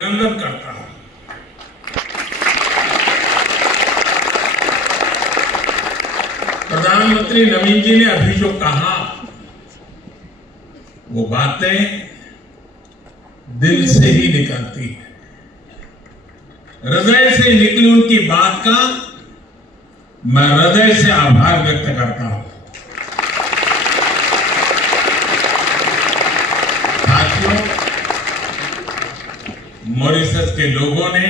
अभिनंदन करता हूं। प्रधानमंत्री नवीन जी ने अभी जो कहा वो बातें दिल से ही निकलती है, हृदय से निकली उनकी बात का मैं हृदय से आभार व्यक्त करता हूं। साथियों, मॉरिशस के लोगों ने,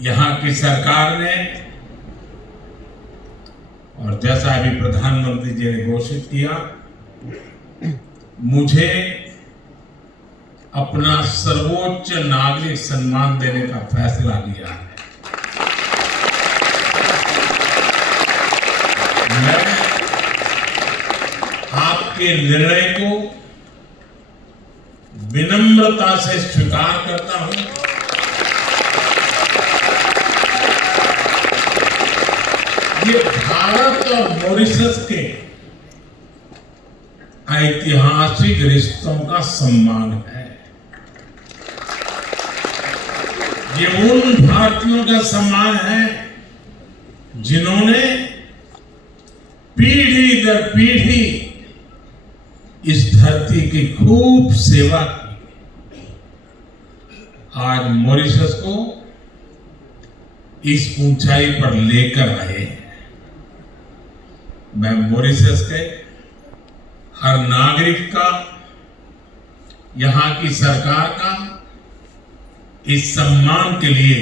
यहां की सरकार ने और जैसा अभी प्रधानमंत्री जी ने घोषित किया, मुझे अपना सर्वोच्च नागरिक सम्मान देने का फैसला लिया है। मैं आपके निर्णय को विनम्रता से स्वीकार करता हूं। ये भारत और मॉरिशस के ऐतिहासिक रिश्तों का सम्मान है। ये उन भारतीयों का सम्मान है जिन्होंने पीढ़ी दर पीढ़ी इस धरती की खूब सेवा की। आज मॉरिशस को इस ऊंचाई पर लेकर आए हैं। मैं मॉरिशस के हर नागरिक का, यहां की सरकार का इस सम्मान के लिए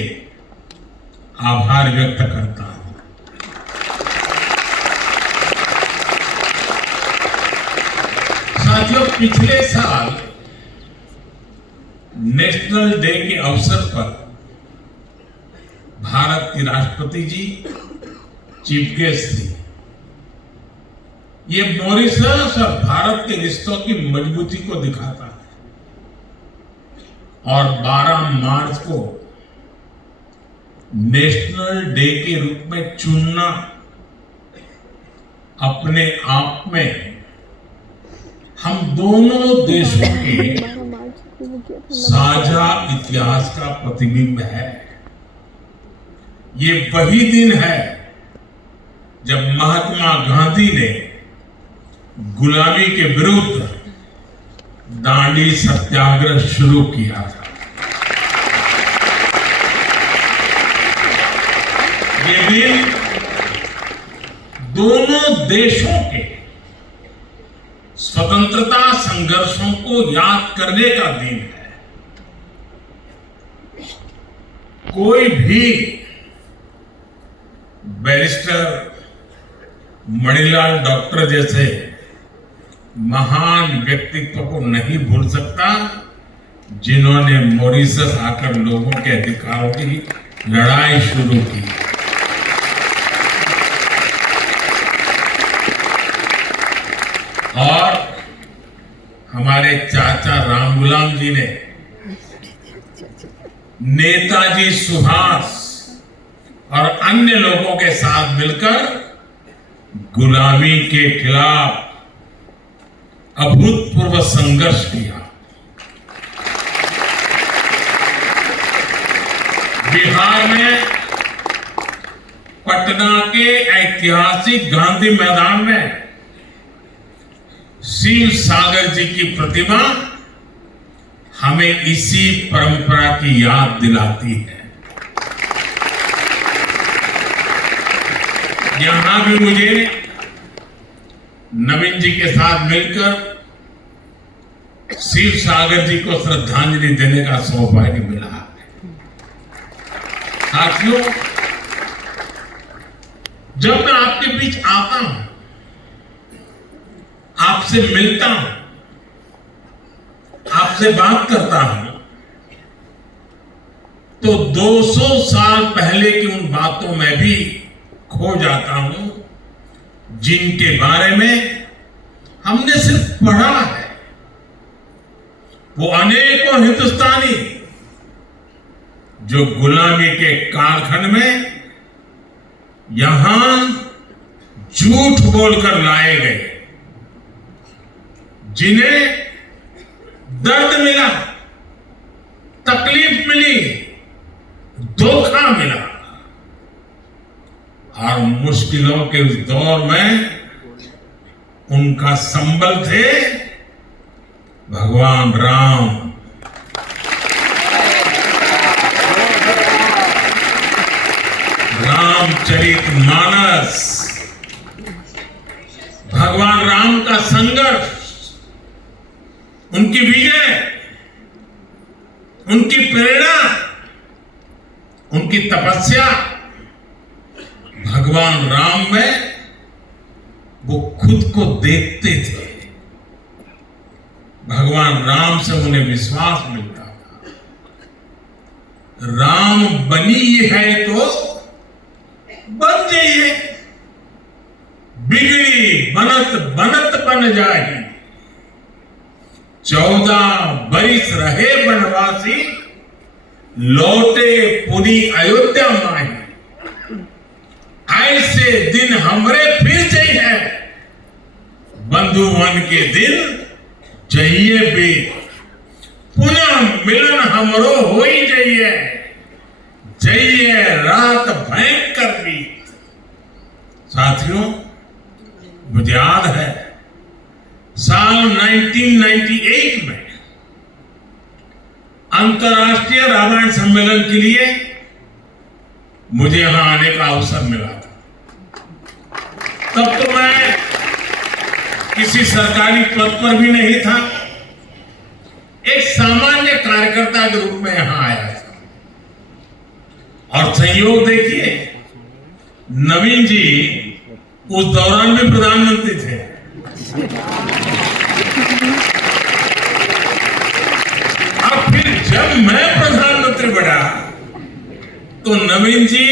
आभार व्यक्त करता हूं। साथियों, पिछले साल नेशनल डे के अवसर पर भारत के राष्ट्रपति जी चीफ गेस्ट थे। ये मॉरिशस और भारत के रिश्तों की मजबूती को दिखाता है। और 12 मार्च को नेशनल डे के रूप में चुनना अपने आप में हम दोनों देशों के साझा इतिहास का प्रतिबिंब है। ये वही दिन है जब महात्मा गांधी ने गुलामी के विरुद्ध दांडी सत्याग्रह शुरू किया था। ये दिन दोनों देशों के स्वतंत्रता संघर्षों को याद करने का दिन है। कोई भी बैरिस्टर मणिलाल डॉक्टर जैसे महान व्यक्तित्व को नहीं भूल सकता जिन्होंने मॉरिशस आकर लोगों के अधिकारों की लड़ाई शुरू की। और हमारे चाचा रामगुलाम जी ने नेताजी सुभाष और अन्य लोगों के साथ मिलकर गुलामी के खिलाफ अभूतपूर्व संघर्ष किया। बिहार में पटना के ऐतिहासिक गांधी मैदान में शिव सागर जी की प्रतिमा हमें इसी परंपरा की याद दिलाती है। यहां भी मुझे नवीन जी के साथ मिलकर शिव सागर जी को श्रद्धांजलि देने का सौभाग्य मिला। साथियों, जब मैं आपके बीच आता हूं, आपसे मिलता हूं, आपसे बात करता हूं, तो 200 साल पहले की उन बातों में भी खो जाता हूं जिनके बारे में हमने सिर्फ पढ़ा है। वो अनेकों हिंदुस्तानी जो गुलामी के कालखंड में यहां झूठ बोलकर लाए गए, जिन्हें दर्द मिला, तकलीफ मिली, धोखा मिला, और मुश्किलों के उस दौर में उनका संबल थे भगवान राम। रामचरितमानस, भगवान राम का संघर्ष, उनकी विजय, उनकी प्रेरणा, उनकी तपस्या, भगवान राम में वो खुद को देखते थे। भगवान राम से उन्हें विश्वास मिलता था। राम बनी है तो बन जाइए, बिगड़ी बनत बनत बन जाए। 14 बरिस रहे बनवासी, लौटे पुनी अयोध्या माही। ऐसे दिन हमरे फिर चाहिए, बंधुवन के दिन चाहिए भी, पुनः मिलन हमरो हो ही जाइए, जाइए रात भयंकर भी। साथियों, मुझे याद है साल 1998 में अंतर्राष्ट्रीय रामायण सम्मेलन के लिए मुझे यहां आने का अवसर मिला था। तब तो मैं किसी सरकारी पद पर भी नहीं था, एक सामान्य कार्यकर्ता के रूप में यहां आया था। और संयोग देखिए, नवीन जी उस दौरान भी प्रधानमंत्री थे। अब फिर जब मैं प्रधानमंत्री बना तो नवीन जी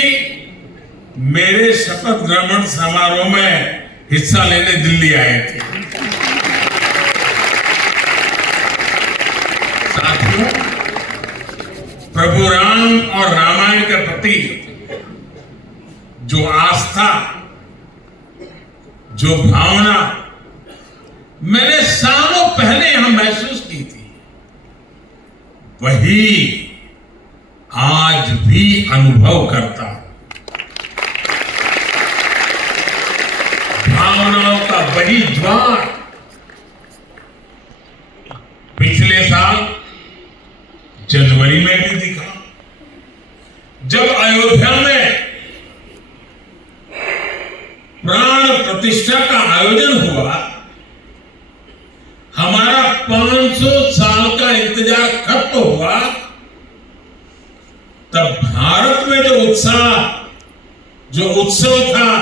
मेरे शपथ ग्रहण समारोह में हिस्सा लेने दिल्ली आए थे। साथियों, प्रभु राम और रामायण के प्रति जो आस्था, जो भावना मैंने सालों पहले यहां महसूस की थी, वही आज भी अनुभव करता हूं। भावनाओं का वही ज्वार पिछले साल जनवरी में भी दिखा, जब अयोध्या में प्राण प्रतिष्ठा का आयोजन हुआ। हमारा 500 साल का इंतजार खत्म हुआ, तब भारत में जो उत्साह, जो उत्सव था,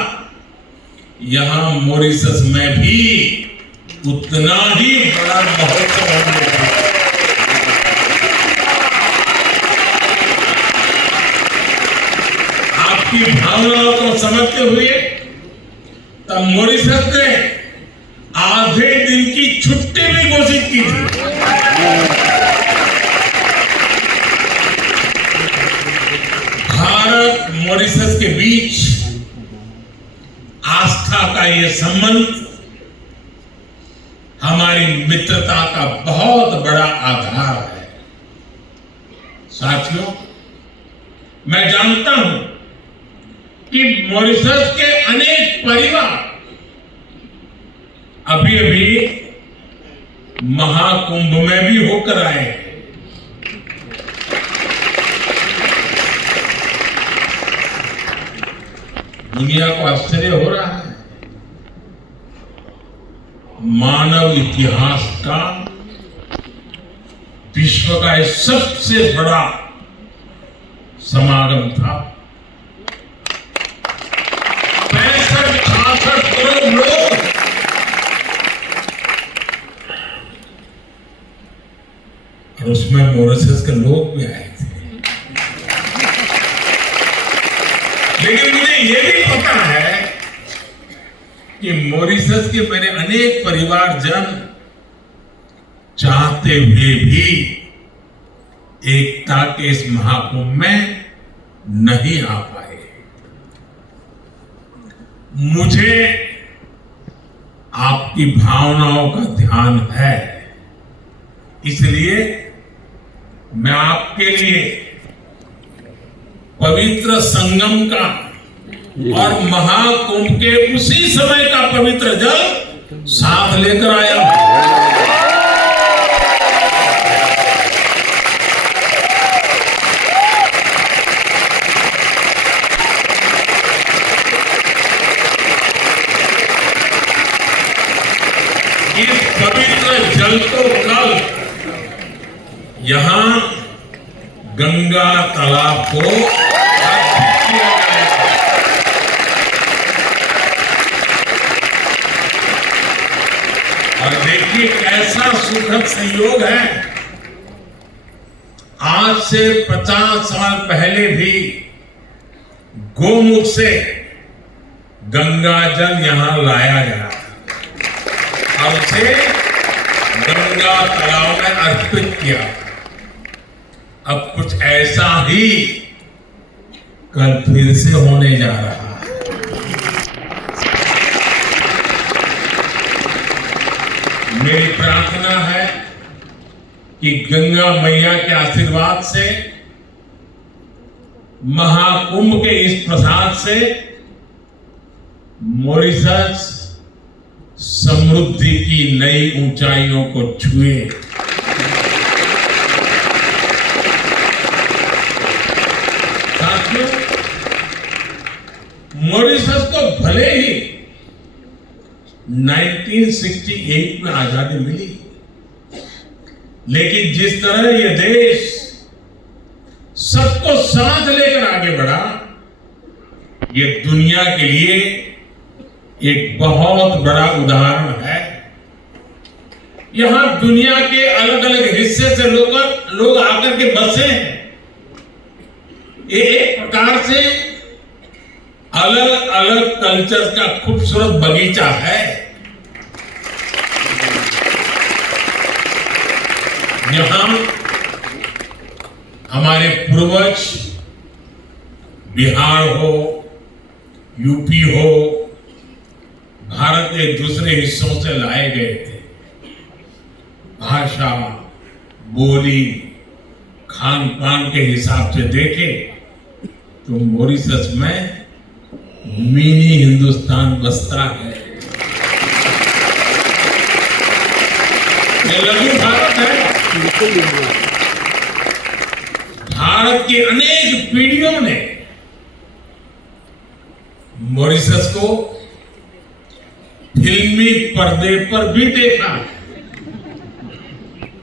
यहां मॉरिशस में भी उतना ही बड़ा महोत्सव होने था। आपकी भावनाओं को समझते हुए तब मॉरिशस ने आधे दिन की छुट्टी भी घोषित की थी। भारत मॉरिशस के बीच आस्था का यह संबंध हमारी मित्रता का बहुत बड़ा आधार है। साथियों, मैं जानता हूं कि मॉरिशस के अनेक परिवार अभी अभी महाकुंभ में भी होकर आए। दुनिया को आश्चर्य हो रहा है, मानव इतिहास का विश्व का सबसे बड़ा समागम था। 65-66 करोड़ लोग और उसमें मॉरिशस के लोग भी आए थे। लेकिन मुझे ये भी पता है कि मॉरिशस के मेरे अनेक परिवारजन चाहते हुए भी एकता के इस महाकुंभ में नहीं आ पाए। मुझे आपकी भावनाओं का ध्यान है, इसलिए मैं आपके लिए पवित्र संगम का और महाकुंभ के उसी समय का पवित्र जल साथ लेकर आया हूं। इस पवित्र जल को कल यहां गंगा तालाब को अर्पित किया जाएगा। और देखिए कैसा सुखद संयोग है, आज से 50 साल पहले भी गोमुख से गंगा जल यहां लाया गया और उसे गंगा तालाब में अर्पित किया। अब कुछ ऐसा ही कल फिर से होने जा रहा है। मेरी प्रार्थना है कि गंगा मैया के आशीर्वाद से, महाकुंभ के इस प्रसाद से मॉरिशस समृद्धि की नई ऊंचाइयों को छुए। साथियों, मॉरिशस को भले ही 1968 में आजादी मिली, लेकिन जिस तरह यह देश सबको साथ लेकर आगे बढ़ा, यह दुनिया के लिए एक बहुत बड़ा उदाहरण है। यहां दुनिया के अलग अलग हिस्से से लोग आकर के बसे हैं। ये एक प्रकार से अलग अलग कल्चर का खूबसूरत बगीचा है। यहां हमारे पूर्वज बिहार हो, यूपी हो, भारत के दूसरे हिस्सों से लाए गए थे। भाषा, बोली, खान पान के हिसाब से देखें तो मॉरिशस में मिनी हिंदुस्तान बसता है। ये लघु भारत है। भारत की अनेक पीढ़ियों ने मॉरिशस को फिल्मी पर्दे पर भी देखा।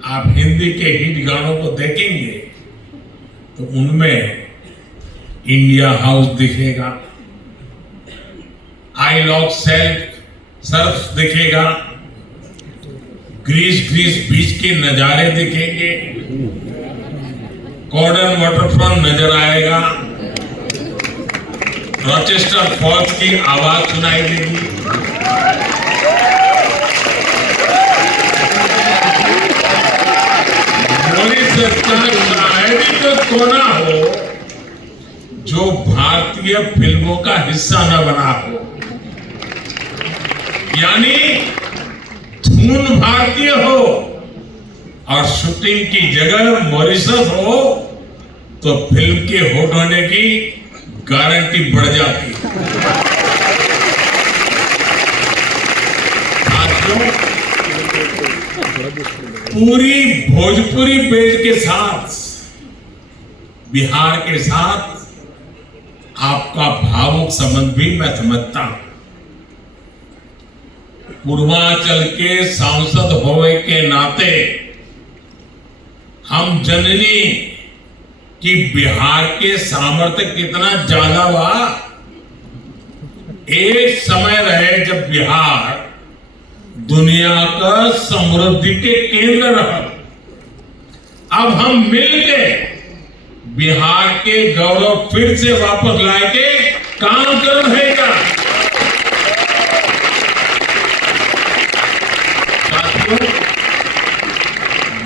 आप हिंदी के हिट गानों को देखेंगे तो उनमें इंडिया हाउस दिखेगा, आई लव सर्फ दिखेगा, ग्रीस बीच के नजारे दिखेंगे, कॉर्डन वाटरफ्रंट नजर आएगा, रॉचेस्टर फॉल्स की आवाज सुनाई देगी। मॉरिशस का शायद तो कोना हो जो भारतीय फिल्मों का हिस्सा न बना हो, यानी धुन भारतीय हो और शूटिंग की जगह मॉरिशस हो तो फिल्म के हिट होने की गारंटी बढ़ जाती है। पूरी भोजपुरी बेल्ट के साथ बिहार के साथ आपका भावुक संबंध भी मैं समझता हूं। पूर्वांचल के सांसद होने के नाते हम जननी कि बिहार के सामर्थ्य कितना ज्यादा हुआ। एक समय रहे जब बिहार दुनिया का समृद्धि के केंद्र रहा। अब हम मिलके बिहार के गौरव फिर से वापस लाके काम कर रहेगा।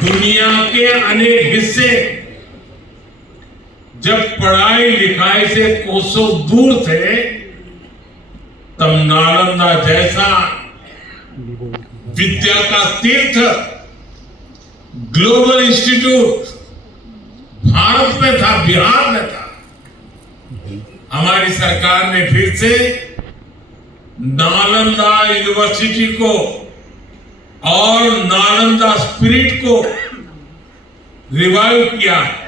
दुनिया के अनेक हिस्से जब पढ़ाई लिखाई से कोसों दूर थे, तब नालंदा जैसा विद्या का तीर्थ ग्लोबल इंस्टीट्यूट में था, बिहार में था, हमारी सरकार ने फिर से नालंदा यूनिवर्सिटी को और नालंदा स्पिरिट को रिवाइव किया है।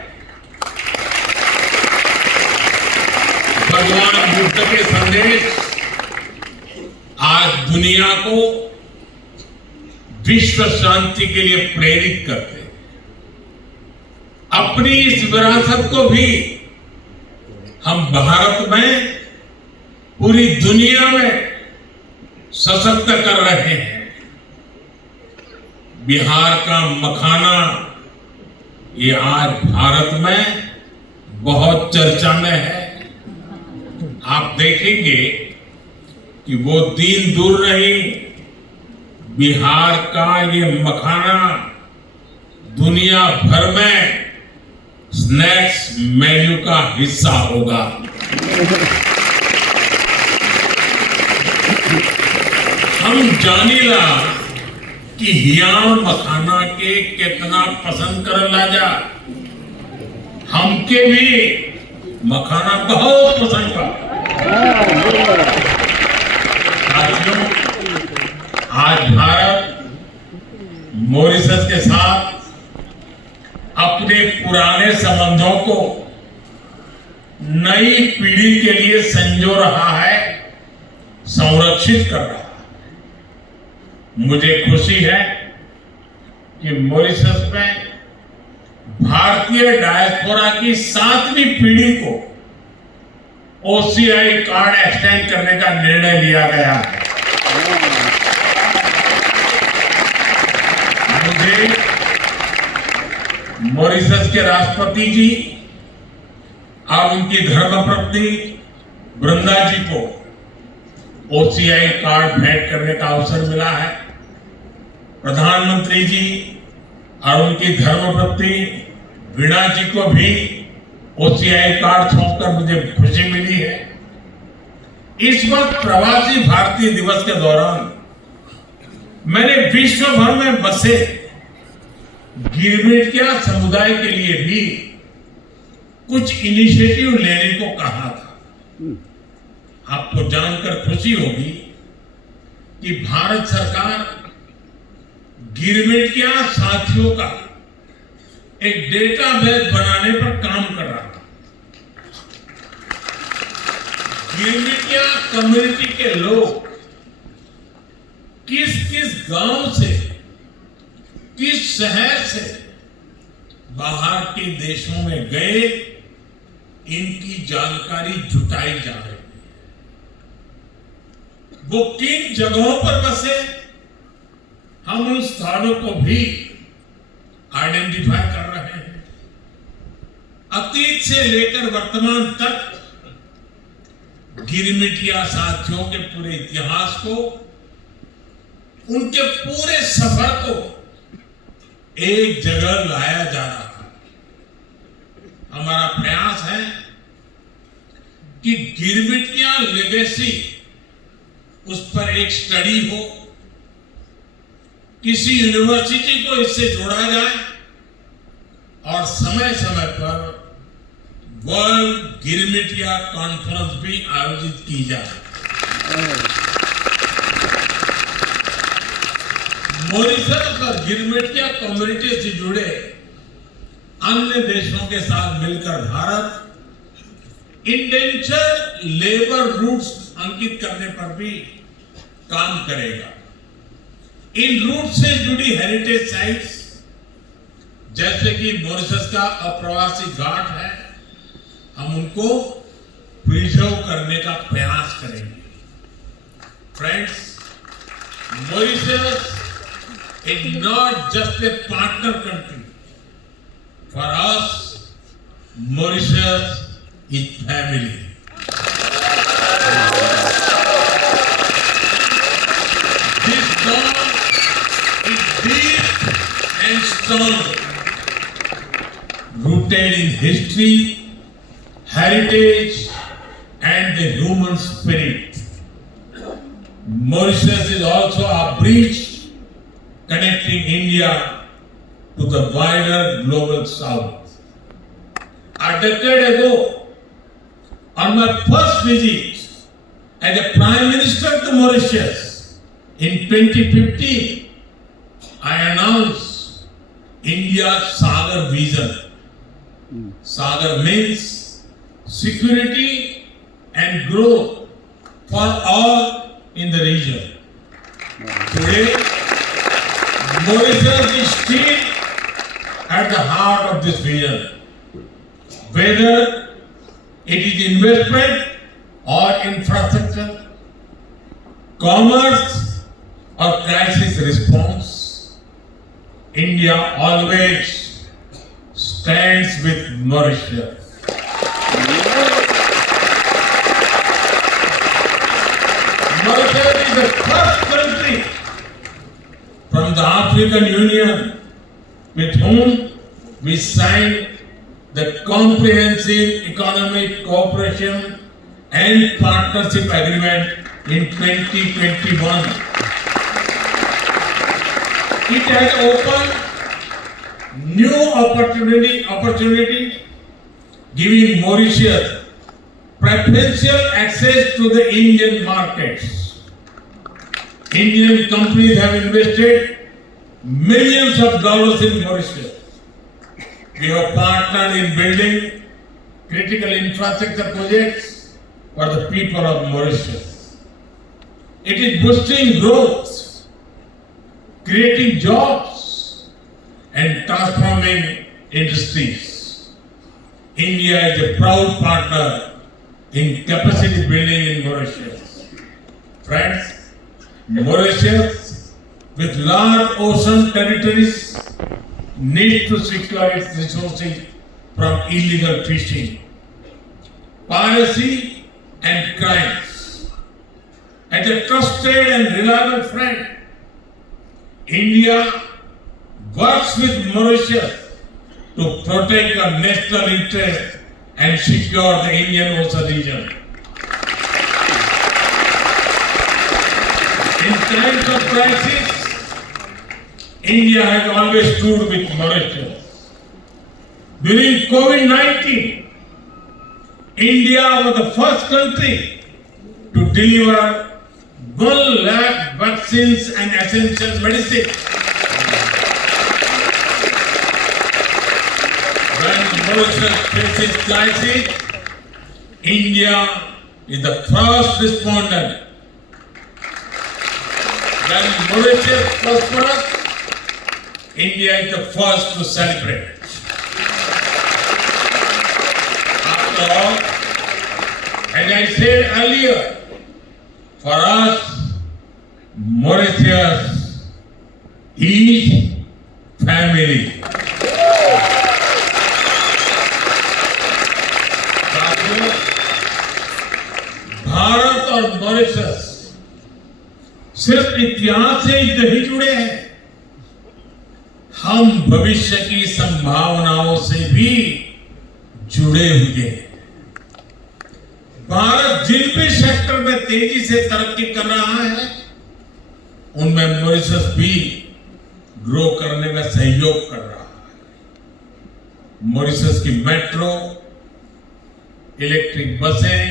भगवान बुद्ध के संदेश आज दुनिया को विश्व शांति के लिए प्रेरित करते हैं। अपनी इस विरासत को भी हम भारत में, पूरी दुनिया में सशक्त कर रहे हैं। बिहार का मखाना ये आज भारत में बहुत चर्चा में है। आप देखेंगे कि वो दिन दूर नहीं, बिहार का ये मखाना दुनिया भर में स्नैक्स मेन्यू का हिस्सा होगा। हम जानीला कि हियां मखाना के कितना पसंद कर लाजा, हमके भी मखाना बहुत पसंद का। साथियों, आज भारत मॉरिशस के साथ अपने पुराने संबंधों को नई पीढ़ी के लिए संजो रहा है, संरक्षित कर रहा है। मुझे खुशी है कि मॉरिशस में भारतीय डायस्पोरा की 7वीं पीढ़ी को OCI कार्ड एक्सटेंड करने का निर्णय लिया गया है। मुझे मॉरिशस के राष्ट्रपति जी और उनकी धर्मपत्नी वृंदा जी को OCI कार्ड भेंट करने का अवसर मिला है। प्रधानमंत्री जी और उनकी धर्मपत्नी वीणा जी को भी OCI कार्ड सौंपकर मुझे खुशी मिली है। इस वक्त प्रवासी भारतीय दिवस के दौरान मैंने विश्व भर में बसे गिरमिटिया समुदाय के लिए भी कुछ इनिशिएटिव लेने को कहा था। आपको जानकर खुशी होगी कि भारत सरकार गिरमिटिया साथियों का एक डेटाबेस बनाने पर काम कर रहा था। गिरमिटिया कम्युनिटी के लोग किस किस गांव से, किस शहर से बाहर के देशों में गए, इनकी जानकारी जुटाई जा रही है। वो किन जगहों पर बसे, हम उन स्थानों को भी आइडेंटिफाई कर रहे हैं। अतीत से लेकर वर्तमान तक गिरमिटिया साथियों के पूरे इतिहास को, उनके पूरे सफर को एक जगह लाया जा रहा है। हमारा प्रयास है कि गिरमिटिया लेगेसी, उस पर एक स्टडी हो, किसी यूनिवर्सिटी को इससे जोड़ा जाए और समय समय पर वर्ल्ड गिरमिटिया कॉन्फ्रेंस भी आयोजित की जाए। मॉरिशस और गिरमिटिया कम्युनिटी से जुड़े अन्य देशों के साथ मिलकर भारत इंडेंचर्ड लेबर रूट्स अंकित करने पर भी काम करेगा। इन रूट से जुड़ी हेरिटेज साइट्स जैसे कि मॉरिशस का अप्रवासी घाट है, हम उनको प्रिजर्व करने का प्रयास करेंगे। Friends, Mauritius is not just a partner country. For us, Mauritius is family. This bond is deep and strong, rooted in history, heritage, and the human spirit. Mauritius is also a bridge connecting India to the wider global south. A decade ago, on my first visit as a Prime Minister to Mauritius in 2015, I announced India's Sagar vision. Sagar means security and growth for all in the region. Today, Mauritius is still at the heart of this vision. Whether it is investment or infrastructure, commerce or crisis response, India always stands with Mauritius. Mauritius is the first country from the African Union with whom we signed the Comprehensive Economic Cooperation and Partnership Agreement in 2021. It has opened new opportunity, giving Mauritius preferential access to the Indian markets. Indian companies have invested millions of dollars in Mauritius. We have partnered in building critical infrastructure projects for the people of Mauritius. It is boosting growth, creating jobs, and transforming industries. India is a proud partner in capacity building in Mauritius. Friends, Mauritius, with large ocean territories, needs to secure its resources from illegal fishing, piracy, and crimes. As a trusted and reliable friend, India works with Mauritius to protect our national interests and secure the Indian Ocean region. In times of crisis, India has always stood with Mauritius. During COVID-19, India was the first country to deliver 1 lakh vaccines and essential medicines. When Mauritius faces crisis, India is the first respondent. When Mauritius prospers, India is the first to celebrate. After all, as I said earlier, for us, Mauritius is family. साथियों, भारत और Mauritius सिर्फ इतिहास से ही नहीं जुड़े हैं, हम भविष्य की संभावनाओं से भी जुड़े हुए हैं। भारत जिन भी सेक्टर में तेजी से तरक्की कर रहा है, उनमें मॉरिशस भी ग्रो करने में सहयोग कर रहा है। मॉरिशस की मेट्रो, इलेक्ट्रिक बसें,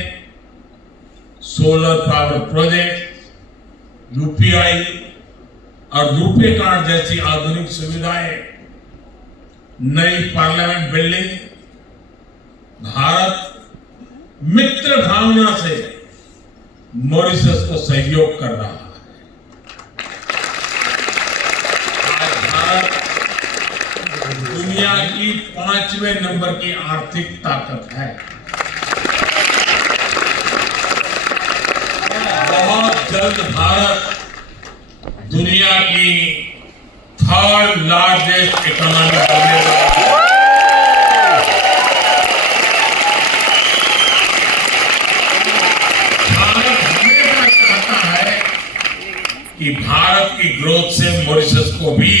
सोलर पावर प्रोजेक्ट, यूपीआई और रुपे कार्ड जैसी आधुनिक सुविधाएं, नई पार्लियामेंट बिल्डिंग, भारत मित्र भावना से मॉरिशस को सहयोग कर रहा है। आज भारत दुनिया की 5वें नंबर की आर्थिक ताकत है। बहुत जल्द भारत दुनिया की 3rd लार्जेस्ट इकोनॉमी बनने वाला है। कि भारत की ग्रोथ से मॉरिशस को भी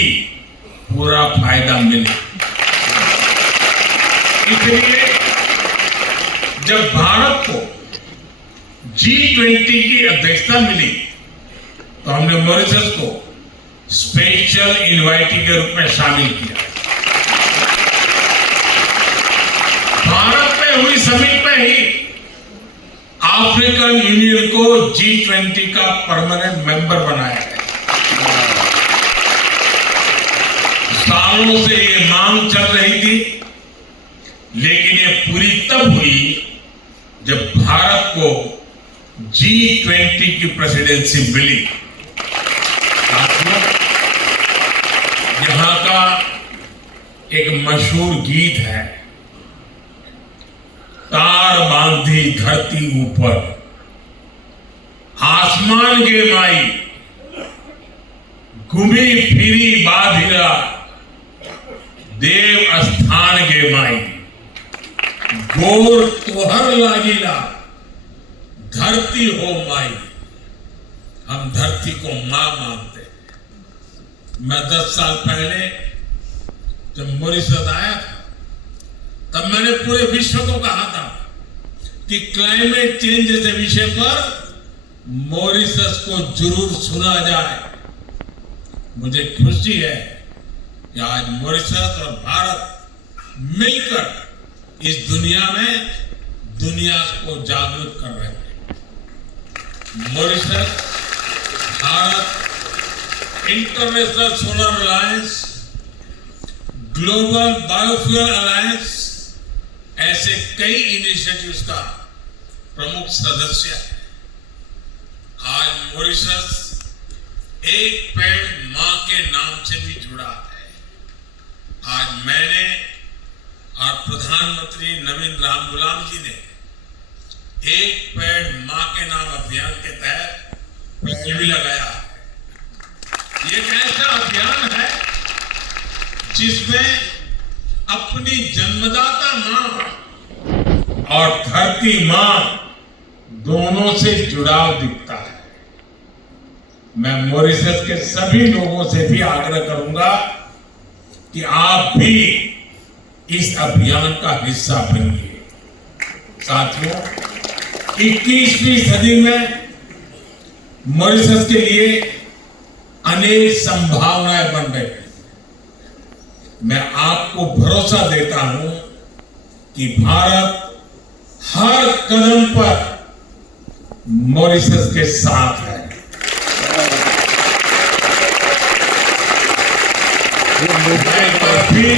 पूरा फायदा मिले। इसलिए जब भारत को G20 की अध्यक्षता मिली, तो हमने मॉरिशस को स्पेशल इनवाइटी के रूप में शामिल किया। भारत ही अफ्रीकन यूनियन को G20 का परमानेंट मेंबर बनाया है। सालों से ये मांग चल रही थी, लेकिन ये पूरी तब हुई जब भारत को G20 की प्रेसिडेंसी मिली। यहां का एक मशहूर गीत है, तार बांधी धरती ऊपर, आसमान गे माई, घूमी फिरी बाधिरा, देव स्थान गे माई, गोर तोहर लागिला, धरती हो माई। हम धरती को मां मानते हैं। मैं 10 साल पहले जब मॉरिशस आया था, तब मैंने पूरे विश्व को कहा था कि क्लाइमेट चेंज जैसे विषय पर मॉरिशस को जरूर सुना जाए। मुझे खुशी है कि आज मॉरिशस और भारत मिलकर इस दुनिया में दुनिया को जागरूक कर रहे हैं। Mauritius, Bharat, international solar alliance, global biofuel alliance, ऐसे कई इनिशिएटिव्स का प्रमुख सदस्य है। आज मॉरिशस एक पेड़ मां के नाम से भी जुड़ा है। आज मैंने और प्रधानमंत्री नवीन राम गुलाम जी ने एक पेड़ मां के नाम अभियान के तहत पेड़ भी लगाया है। ये एक ऐसा अभियान है जिसमें अपनी जन्मदाता मां और धरती मां दोनों से जुड़ाव दिखता है। मैं मॉरिशस के सभी लोगों से भी आग्रह करूंगा कि आप भी इस अभियान का हिस्सा बनिए। साथियों, 21वीं सदी में मॉरिशस के लिए अनेक संभावनाएं बन रही हैं। मैं आपको भरोसा देता हूं कि भारत हर कदम पर मॉरिशस के साथ है। मैं एक बार फिर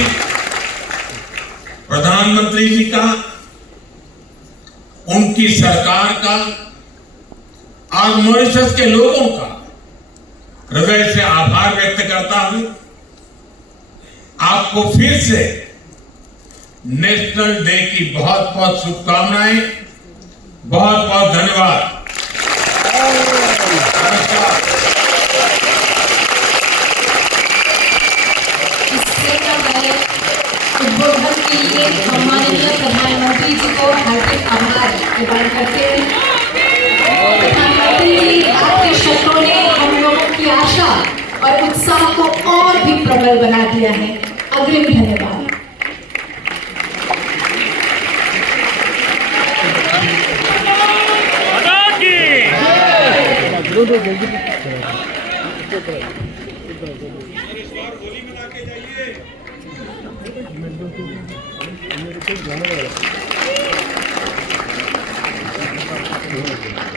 प्रधानमंत्री जी का, उनकी सरकार का और मॉरिशस के लोगों का हृदय से आभार व्यक्त करता हूं। आपको फिर से नेशनल डे की बहुत बहुत शुभकामनाएं, बहुत बहुत धन्यवाद। उद्बोधन के लिए सम्माननीय प्रधानमंत्री जी को हार्दिक आभार प्रदान करते हैं। प्रधानमंत्री जी, आपके शब्दों ने हम लोगों की आशा और उत्साह को और भी प्रबल बना दिया है। अग्रिम धन्यवाद। होली मना के जाइए।